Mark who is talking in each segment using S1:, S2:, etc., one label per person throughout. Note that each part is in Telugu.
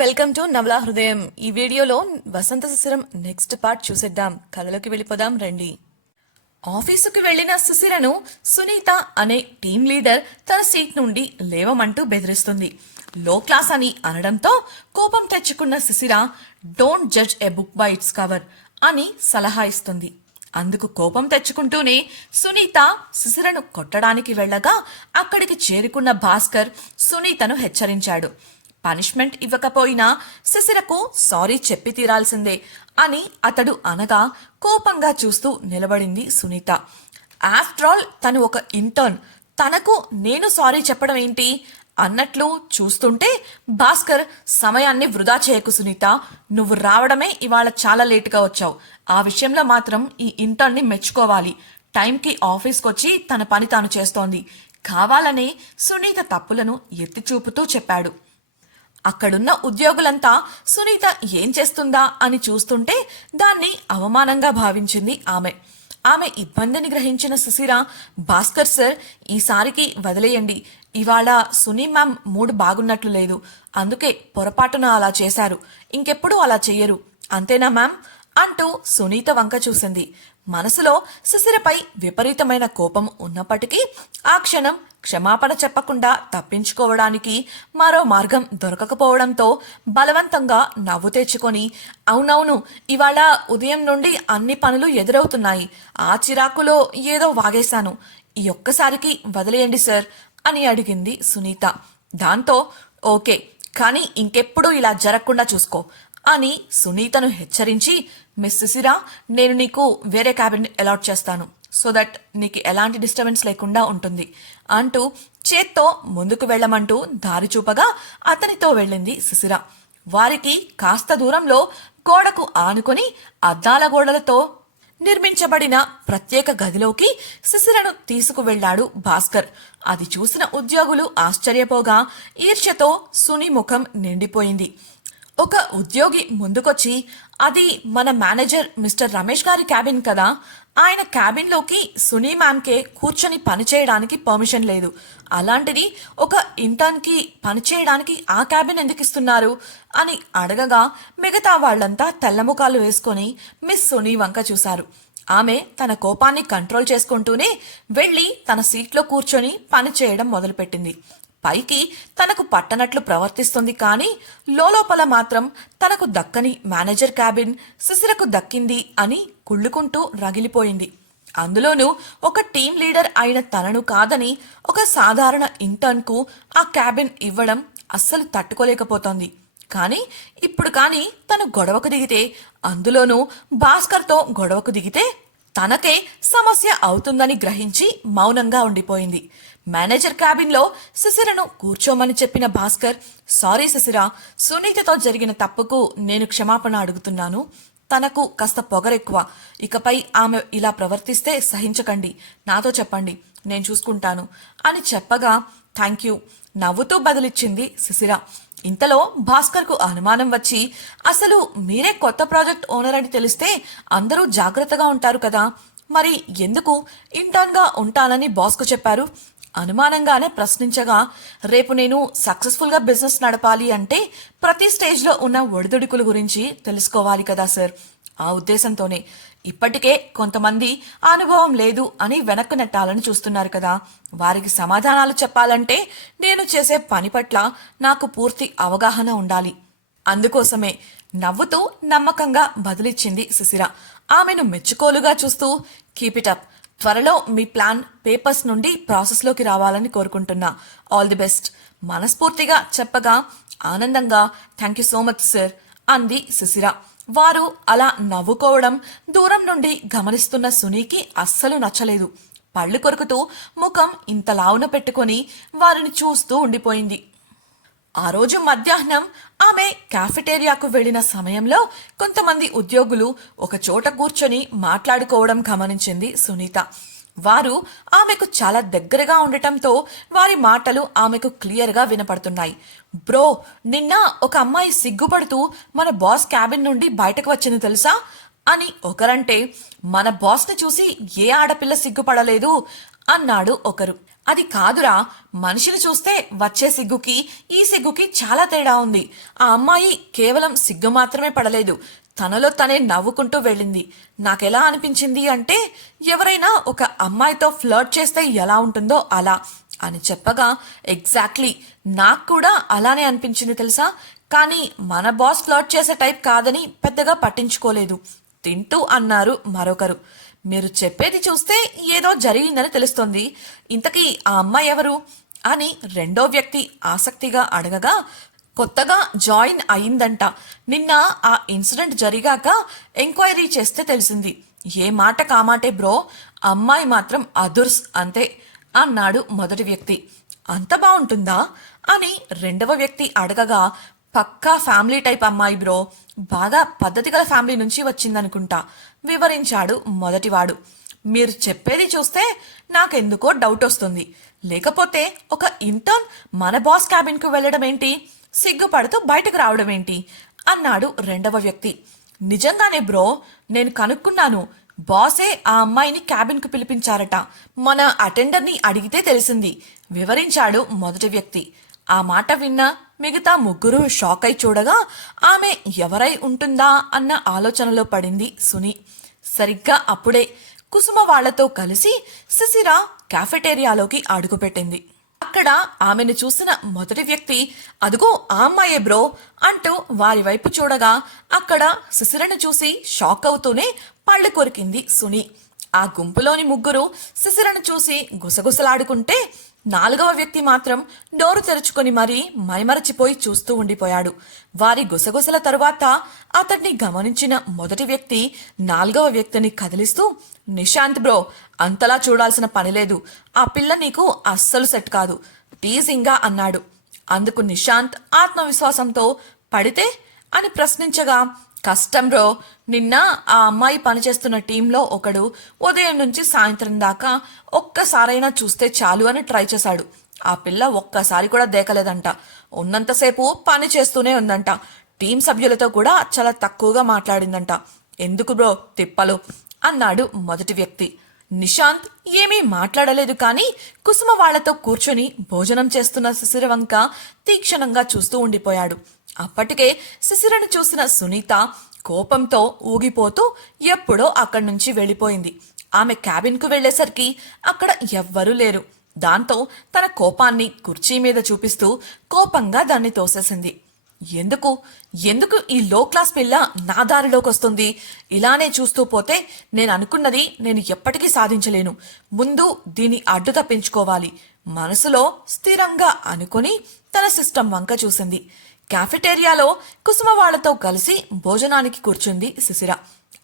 S1: వెల్కమ్ టు నవలా హృదయం. ఈ వీడియోలో వసంత శిశిరం నెక్స్ట్ పార్ట్ చూసేద్దాం. కథలోకి వెళ్ళిపోదాం రండి. ఆఫీసుకు వెళ్ళిన సుశిరను సునీత అనే టీం లీడర్ తన సీట్ నుండి లేవమంటూ బెదిరిస్తుంది. లో క్లాస్ అని అనడంతో కోపం తెచ్చుకున్న Sushira don't judge a book by its cover అని సలహా ఇస్తుంది. అందుకు కోపం తెచ్చుకుంటూనే సునీత సుశిరను కొట్టడానికి వెళ్ళగా అక్కడికి చేరుకున్న భాస్కర్ సునీతను హెచ్చరించాడు. పనిష్మెంట్ ఇవ్వకపోయినా శిశిరకు సారీ చెప్పి తీరాల్సిందే అని అతడు అనగా కోపంగా చూస్తూ నిలబడింది సునీత. ఆఫ్టర్ ఆల్ తను ఒక ఇంటర్న్ తనకు నేను సారీ చెప్పడం ఏంటి? అన్నట్లు చూస్తుంటే భాస్కర్ సమయాన్ని వృధా చేయకు సునీత. నువ్వు రావడమే ఇవాళ చాలా లేటుగా వచ్చావు. ఆ విషయంలో మాత్రం ఈ ఇంటర్న్ని మెచ్చుకోవాలి. టైంకి ఆఫీస్కొచ్చి తన పని తాను చేస్తోంది. కావాలనే సునీత తప్పులను ఎత్తి చూపుతూ చెప్పాడు. అక్కడున్న ఉద్యోగులంతా సునీత ఏం చేస్తుందా? అని చూస్తుంటే దాన్ని అవమానంగా భావించింది ఆమె. ఆమె ఇబ్బందిని గ్రహించిన సుశీర భాస్కర్ సార్ ఈసారికి వదిలేయండి. ఇవాళ సునీ మ్యామ్ మూడు బాగున్నట్లు లేదు. అందుకే పొరపాటున అలా చేశారు. ఇంకెప్పుడు అలా చెయ్యరు. అంతేనా మ్యామ్? అంటూ సునీత వంక చూసింది. మనసులో సుశిరపై విపరీతమైన కోపం ఉన్నప్పటికీ ఆ క్షణం క్షమాపణ చెప్పకుండా తప్పించుకోవడానికి మరో మార్గం దొరకకపోవడంతో బలవంతంగా నవ్వు తెచ్చుకొని అవునవును ఇవాళ ఉదయం నుండి అన్ని పనులు ఎదురవుతున్నాయి. ఆ చిరాకులో ఏదో వాగేశాను. ఈ ఒక్కసారికి వదిలేయండి సార్ అని అడిగింది సునీత. దాంతో ఓకే కానీ ఇంకెప్పుడు ఇలా జరగకుండా చూసుకో అని సునీతను హెచ్చరించి మిస్ సుశిరా నేను నీకు వేరే క్యాబిన్ అలాట్ చేస్తాను సో దట్ నీకు ఎలాంటి డిస్టర్బెన్స్ లేకుండా ఉంటుంది. అంటూ చేత్తో ముందుకు వెళ్ళమంటూ దారి చూపగా అతనితో వెళ్ళింది సుశిర వారికి కాస్త దూరంలో గోడకు ఆనుకొని అద్దాల గోడలతో నిర్మించబడిన ప్రత్యేక గదిలోకి శిశిరను తీసుకువెళ్ళాడు భాస్కర్. అది చూసిన ఉద్యోగులు ఆశ్చర్యపోగా ఈర్ష్యతో సుని ముఖం నిండిపోయింది. ఒక ఉద్యోగి ముందుకొచ్చి అది మన మేనేజర్ మిస్టర్ రమేష్ గారి క్యాబిన్ కదా. ఆయన క్యాబిన్లోకి సునీ మ్యామ్కే కూర్చొని పనిచేయడానికి పర్మిషన్ లేదు. అలాంటిది ఒక ఇంటర్న్కి పనిచేయడానికి ఆ క్యాబిన్ ఎందుకు ఇస్తున్నారు? అని అడగగా మిగతా వాళ్ళంతా తెల్లముఖాలు వేసుకొని మిస్ సునీ వంక చూశారు. ఆమె తన కోపాన్ని కంట్రోల్ చేసుకుంటూనే వెళ్ళి తన సీట్లో కూర్చొని పని చేయడం మొదలుపెట్టింది. పైకి తనకు పట్టనట్లు ప్రవర్తిస్తుంది కానీ లోలోపల మాత్రం తనకు దక్కని మేనేజర్ క్యాబిన్ సిసిరకు దక్కింది అని కుళ్ళుకుంటూ రగిలిపోయింది. అందులోనూ ఒక టీం లీడర్ అయిన తనను కాదని ఒక సాధారణ ఇంటర్న్కు ఆ క్యాబిన్ ఇవ్వడం అస్సలు తట్టుకోలేకపోతోంది. కానీ ఇప్పుడు కానీ తను గొడవకు దిగితే అందులోనూ భాస్కర్తో గొడవకు దిగితే తనకే సమస్య అవుతుందని గ్రహించి మౌనంగా ఉండిపోయింది. మేనేజర్ క్యాబిన్లో శిశిరను కూర్చోమని చెప్పిన భాస్కర్ సారీ శిశిర సునీతతో జరిగిన తప్పుకు నేను క్షమాపణ అడుగుతున్నాను. తనకు కాస్త పొగరెక్కువ. ఇకపై ఆమె ఇలా ప్రవర్తిస్తే సహించకండి. నాతో చెప్పండి. నేను చూసుకుంటాను. అని చెప్పగా థ్యాంక్ యూ. నవ్వుతూ బదిలిచ్చింది శిశిర ఇంతలో భాస్కర్కు అనుమానం వచ్చి అసలు మీరే కొత్త ప్రాజెక్ట్ ఓనర్ అని తెలిస్తే అందరూ జాగ్రత్తగా ఉంటారు కదా. మరి ఎందుకు? ఇంటర్న్గా ఉంటానని బాస్కు చెప్పారు. అనుమానంగానే ప్రశ్నించగా రేపు నేను సక్సెస్ఫుల్గా బిజినెస్ నడపాలి అంటే ప్రతి స్టేజ్లో ఉన్న ఒడిదుడుకుల గురించి తెలుసుకోవాలి కదా సార్. ఆ ఉద్దేశంతోనే. ఇప్పటికే కొంతమంది అనుభవం లేదు అని వెనక్కు నెట్టాలని చూస్తున్నారు కదా. వారికి సమాధానాలు చెప్పాలంటే నేను చేసే పని పట్ల నాకు పూర్తి అవగాహన ఉండాలి. అందుకోసమే నవ్వుతూ నమ్మకంగా బదిలిచ్చింది శిశిర ఆమెను మెచ్చుకోలుగా చూస్తూ కీప్ ఇట్ అప్. త్వరలో మీ ప్లాన్ పేపర్స్ నుండి ప్రాసెస్లోకి రావాలని కోరుకుంటున్నా. ఆల్ ది బెస్ట్ మనస్ఫూర్తిగా చెప్పగా ఆనందంగా thank you so much sir అంది సుశిర వారు అలా నవ్వుకోవడం దూరం నుండి గమనిస్తున్న సునీకి అస్సలు నచ్చలేదు. పళ్ళు కొరుకుతూ ముఖం ఇంత లావున పెట్టుకొని వారిని చూస్తూ ఉండిపోయింది. ఆ రోజు మధ్యాహ్నం ఆమె కాఫెటేరియాకు వెళ్ళిన సమయంలో కొంతమంది ఉద్యోగులు ఒక చోట కూర్చొని మాట్లాడుకోవడం గమనించింది సునీత. వారు ఆమెకు చాలా దగ్గరగా ఉండటంతో వారి మాటలు ఆమెకు క్లియర్గా వినపడుతున్నాయి. బ్రో నిన్న ఒక అమ్మాయి సిగ్గుపడుతూ మన బాస్ క్యాబిన్ నుండి బయటకు వచ్చింది తెలుసా? అని ఒకరంటే మన బాస్ని చూసి ఏ ఆడపిల్ల సిగ్గుపడలేదు? అన్నాడు ఒకరు. అది కాదురా. మనిషిని చూస్తే వచ్చే సిగ్గుకి ఈ సిగ్గుకి చాలా తేడా ఉంది. ఆ అమ్మాయి కేవలం సిగ్గు మాత్రమే పడలేదు. తనలో తనే నవ్వుకుంటూ వెళ్ళింది. నాకెలా అనిపించింది అంటే ఎవరైనా ఒక అమ్మాయితో ఫ్లర్ట్ చేస్తే ఎలా ఉంటుందో అలా అని చెప్పగా ఎగ్జాక్ట్లీ నాకు కూడా అలానే అనిపించింది తెలుసా? కానీ మన బాస్ ఫ్లర్ట్ చేసే టైప్ కాదని పెద్దగా పట్టించుకోలేదు. తింటూ అన్నారు మరొకరు. మీరు చెప్పేది చూస్తే ఏదో జరిగిందని తెలుస్తోంది. ఇంతకీ ఆ అమ్మాయి ఎవరు? అని రెండో వ్యక్తి ఆసక్తిగా అడగగా కొత్తగా జాయిన్ అయిందంట. నిన్న ఆ ఇన్సిడెంట్ జరిగాక ఎంక్వైరీ చేస్తే తెలిసింది. ఏ మాట కామాటే బ్రో అమ్మాయి మాత్రం అదుర్స్ అంతే అన్నాడు మొదటి వ్యక్తి. అంత బాగుంటుందా? అని రెండవ వ్యక్తి అడగగా పక్కా ఫ్యామిలీ టైప్ అమ్మాయి బ్రో. బాగా పద్ధతి గల ఫ్యామిలీ నుంచి వచ్చిందనుకుంటా. వివరించాడు మొదటివాడు. మీరు చెప్పేది చూస్తే నాకెందుకో డౌట్ వస్తుంది. లేకపోతే ఒక ఇంటర్న్ మన బాస్ క్యాబిన్కు వెళ్ళడం ఏంటి? సిగ్గుపడుతూ బయటకు రావడం ఏంటి? అన్నాడు రెండవ వ్యక్తి. నిజంగానే బ్రో నేను కనుక్కున్నాను. బాసే ఆ అమ్మాయిని క్యాబిన్కు పిలిపించారట. మన అటెండర్ని అడిగితే తెలిసింది. వివరించాడు మొదటి వ్యక్తి. ఆ మాట విన్న మిగతా ముగ్గురు షాక్ అయి చూడగా ఆమె ఎవరై ఉంటుందా? అన్న ఆలోచనలో పడింది సుని. సరిగ్గా అప్పుడే కుసుమ వాళ్ళతో కలిసి శిశిర క్యాఫెటేరియాలోకి అడుగుపెట్టింది. అక్కడ ఆమెను చూసిన మొదటి వ్యక్తి అదుగో ఆ అమ్మాయే బ్రో అంటూ వారి వైపు చూడగా అక్కడ శిశిరను చూసి షాక్ అవుతూనే పళ్ళు కొరికింది సుని. ఆ గుంపులోని ముగ్గురు శిశిరను చూసి గుసగుసలాడుకుంటే నాలుగవ వ్యక్తి మాత్రం నోరు తెరుచుకొని మరీ మైమరచిపోయి చూస్తూ ఉండిపోయాడు. వారి గుసగుసల తరువాత అతడిని గమనించిన మొదటి వ్యక్తి నాలుగవ వ్యక్తిని కదిలిస్తూ నిశాంత్ బ్రో అంతలా చూడాల్సిన పని లేదు. ఆ పిల్ల నీకు అస్సలు సెట్ కాదు. టీజింగ్గా అన్నాడు. అందుకు నిశాంత్ ఆత్మవిశ్వాసంతో పడితే? అని ప్రశ్నించగా కష్టం బ్రో నిన్న ఆ అమ్మాయి పనిచేస్తున్న టీంలో ఒకడు ఉదయం నుంచి సాయంత్రం దాకా ఒక్కసారైనా చూస్తే చాలు అని ట్రై చేశాడు. ఆ పిల్ల ఒక్కసారి కూడా దేకలేదంట. ఉన్నంతసేపు పని చేస్తూనే ఉందంట. టీం సభ్యులతో కూడా చాలా తక్కువగా మాట్లాడిందంట. ఎందుకు బ్రో? తిప్పలు అన్నాడు మొదటి వ్యక్తి. నిశాంత్ ఏమీ మాట్లాడలేదు కానీ కుసుమ వాళ్ళతో కూర్చొని భోజనం చేస్తున్న శిశిరవంక తీక్షణంగా చూస్తూ ఉండిపోయాడు. అప్పటికే శిశిరను చూసిన సునీత కోపంతో ఊగిపోతూ ఎప్పుడో అక్కడి నుంచి వెళ్ళిపోయింది. ఆమె క్యాబిన్కు వెళ్ళేసరికి అక్కడ ఎవ్వరూ లేరు. దాంతో తన కోపాన్ని కుర్చీ మీద చూపిస్తూ కోపంగా దాన్ని తోసేసింది. ఎందుకు? ఎందుకు ఈ లో క్లాస్ పిల్ల నా దారిలోకి వస్తుంది? ఇలానే చూస్తూ పోతే నేను అనుకున్నది నేను ఎప్పటికీ సాధించలేను. ముందు దీన్ని అడ్డు తప్పించుకోవాలి. మనసులో స్థిరంగా అనుకుని తన సిస్టమ్ వంక చూసింది. క్యాఫెటేరియాలో కుసుమ వాళ్ళతో కలిసి భోజనానికి కూర్చుంది సుశిర.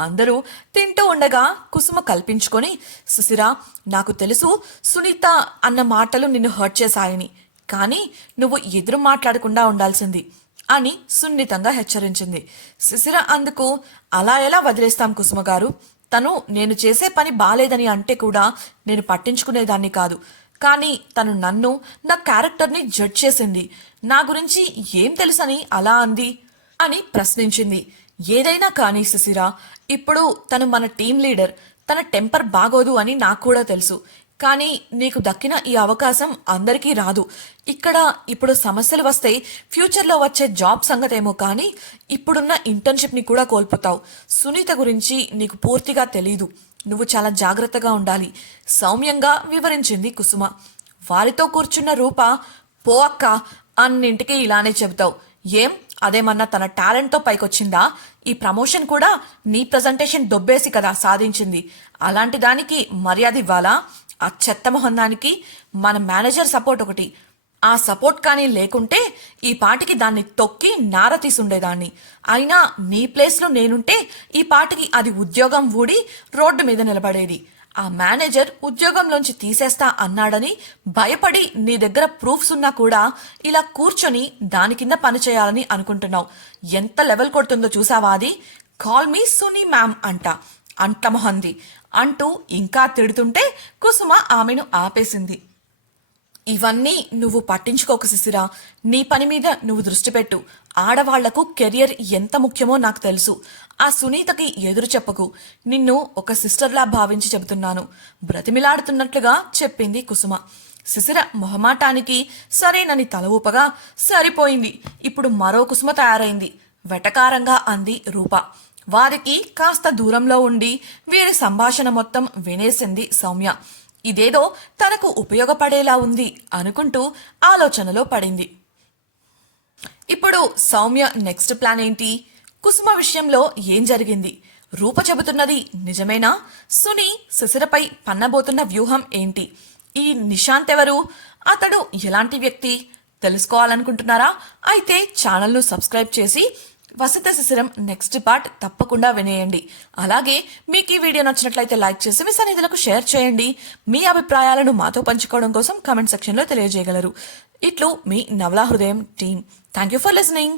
S1: అందరూ తింటూ ఉండగా కుసుమ కల్పించుకొని సుశిర నాకు తెలుసు సునీత అన్న మాటలు నిన్ను హర్ట్ చేశాయని కానీ నువ్వు ఎదురు మాట్లాడకుండా ఉండాల్సింది అని సున్నితంగా హెచ్చరించింది. శిశిర అందుకు అలా ఎలా వదిలేస్తాం కుసుమ గారు? తను నేను చేసే పని బాలేదని అంటే కూడా నేను పట్టించుకునేదాన్ని కాదు. కానీ తను నన్ను నా క్యారెక్టర్ని జడ్జ్ చేసింది. నా గురించి ఏం తెలుసని అలా అంది అని ప్రశ్నించింది. ఏదైనా కానీ శిశిర ఇప్పుడు తను మన టీం లీడర్. తన టెంపర్ బాగోదు అని నాకు కూడా తెలుసు. కానీ నీకు దక్కిన ఈ అవకాశం అందరికీ రాదు. ఇక్కడ ఇప్పుడు సమస్యలు వస్తే ఫ్యూచర్లో వచ్చే జాబ్ సంగతేమో కానీ ఇప్పుడున్న ఇంటర్న్షిప్ని కూడా కోల్పోతావు. సునీత గురించి నీకు పూర్తిగా తెలీదు. నువ్వు చాలా జాగ్రత్తగా ఉండాలి. సౌమ్యంగా వివరించింది కుసుమ. వారితో కూర్చున్న రూప పో అక్క అన్నింటికి ఇలానే చెబుతావు. ఏం? అదేమన్నా తన టాలెంట్తో పైకొచ్చిందా? ఈ ప్రమోషన్ కూడా నీ ప్రజెంటేషన్ దొబ్బేసి కదా సాధించింది. అలాంటి దానికి మర్యాద ఇవ్వాలా? ఆ చెత్త మొహందానికి మన మేనేజర్ సపోర్ట్ ఒకటి. ఆ సపోర్ట్ కానీ లేకుంటే ఈ పాటికి దాన్ని తొక్కి నార తీసుండేదాన్ని. అయినా నీ ప్లేస్లో నేనుంటే ఈ పాటికి అది ఉద్యోగం ఊడి రోడ్డు మీద నిలబడేది. ఆ మేనేజర్ ఉద్యోగంలోంచి తీసేస్తా అన్నాడని భయపడి నీ దగ్గర ప్రూఫ్స్ ఉన్నా కూడా ఇలా కూర్చొని దాని కింద పని చేయాలని అనుకుంటున్నావు. ఎంత లెవెల్ కొడుతుందో చూసావా అది? కాల్ మీ సునీ మ్యామ్ అంట. అంట మొహంది. అంటూ ఇంకా తిడుతుంటే కుసుమ ఆమెను ఆపేసింది. ఇవన్నీ నువ్వు పట్టించుకోక శిశిరా నీ పని మీద నువ్వు దృష్టి పెట్టు. ఆడవాళ్ళకు కెరియర్ ఎంత ముఖ్యమో నాకు తెలుసు. ఆ సునీతకి ఎదురు చెప్పకు. నిన్ను ఒక సిస్టర్లా భావించి చెబుతున్నాను. బ్రతిమిలాడుతున్నట్లుగా చెప్పింది కుసుమ. శిశిర మొహమాటానికి సరేనని తల ఊపగా సరిపోయింది. ఇప్పుడు మరో కుసుమ తయారైంది. వెటకారంగా అంది రూప. వారికి కాస్త దూరంలో ఉండి వీరి సంభాషణ మొత్తం వినేసింది సౌమ్య. ఇదేదో తనకు ఉపయోగపడేలా ఉంది అనుకుంటూ ఆలోచనలో పడింది. ఇప్పుడు సౌమ్య నెక్స్ట్ ప్లాన్ ఏంటి? కుసుమ విషయంలో ఏం జరిగింది? రూప చెబుతున్నది నిజమేనా? సుని శిశిరపై పన్నబోతున్న వ్యూహం ఏంటి? ఈ నిశాంత్ ఎవరు? అతడు ఎలాంటి వ్యక్తి? తెలుసుకోవాలనుకుంటున్నారా? అయితే ఛానల్ను సబ్స్క్రైబ్ చేసి వసంత శిశిరం నెక్స్ట్ పార్ట్ తప్పకుండా వినేయండి. అలాగే మీకు ఈ వీడియో నచ్చినట్లయితే లైక్ చేసి మీ సన్నిధులకు షేర్ చేయండి. మీ అభిప్రాయాలను మాతో పంచుకోవడం కోసం కమెంట్ సెక్షన్లో తెలియజేయగలరు. ఇట్లు మీ Navala Hrudayam team. Thank you for listening